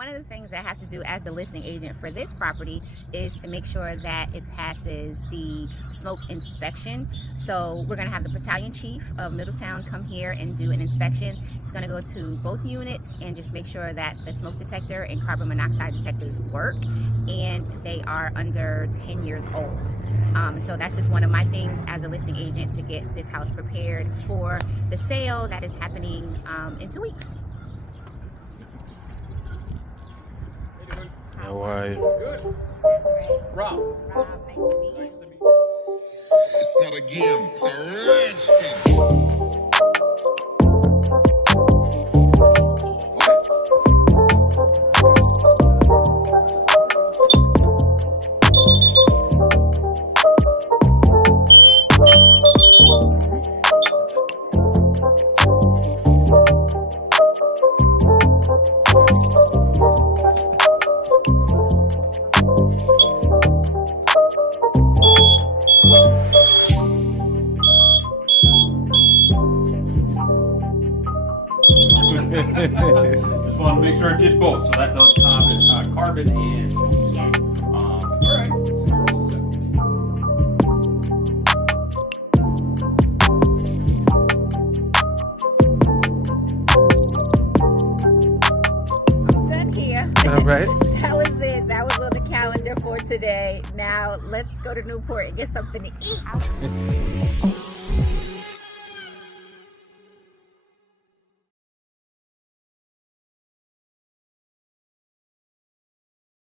one of the things I have to do as the listing agent for this property is to make sure that it passes the smoke inspection. So we're going to have the battalion chief of Middletown come here and do an inspection. It's going to go to both units and just make sure that the smoke detector and carbon monoxide detectors work and they are under 10 years old. And so that's just one of my things as a listing agent to get this house prepared for the sale that is happening in 2 weeks. How are you? Good. Rob. Rob, nice to meet you. Nice to meet you. It's not a game, it's a redskin. Just want to make sure I did both. So that does carbon and smoke. Yes. All right. So you're all set. I'm done here. All right. That was it. That was on the calendar for today. Now let's go to Newport and get something to eat.